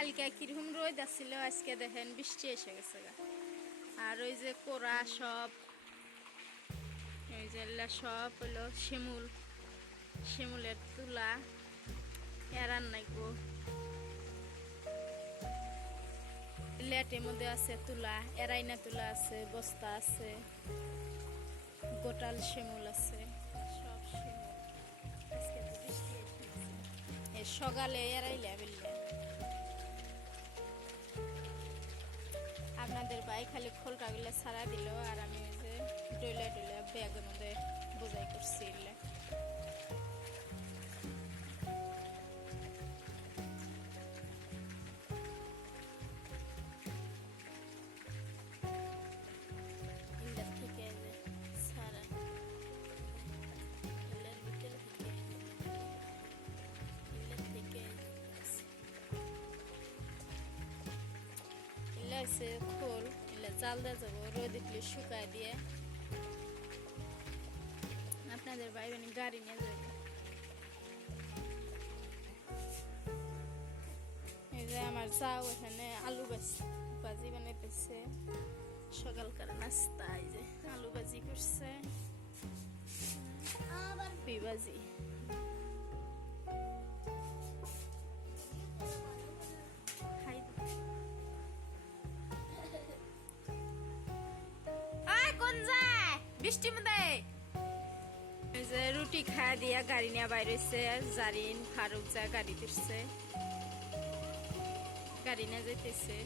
কালকে কিরকম রোদ আসছিল, আজকে দেখেন বৃষ্টি এসে গেছে। আর ওই যে কোরা সব, ওই যে সব হলো শিমুলের তুলা, এরান নাইগো লেটের মধ্যে আছে তুলা, এরাইনা তুলা আছে, বস্তা আছে, গোটাল শিমুল আছে, সব শিমুল। আজকে তো বৃষ্টি এসে গেছে, সকালে এরাইলে বেললে। আপনাদের ভাই খালি খোলটাগুলো ছাড়া দিল, আর আমি ওই যে ডইলা ব্যাগের মধ্যে বোঝাই করছি। খোল জাল দিয়ে যাবো, রোদ দিলে শুকায় দিয়ে আপনাদের ভাই বোন গাড়ি নিয়ে যাবে। এই যে আমার যাও এখানে আলু ভাজি বানাইতেছে, সকালকার নাস্তা। এই যে আলু ভাজি করছে, আবার ভাজি। বৃষ্টির মধ্যে এই যে রুটি খাওয়া দিয়া গাড়ি নিয়ে বাইরে হয়েছে। জারিন ফারুক যা গাড়ি দিচ্ছে, গাড়ি নিয়ে যেতেছে।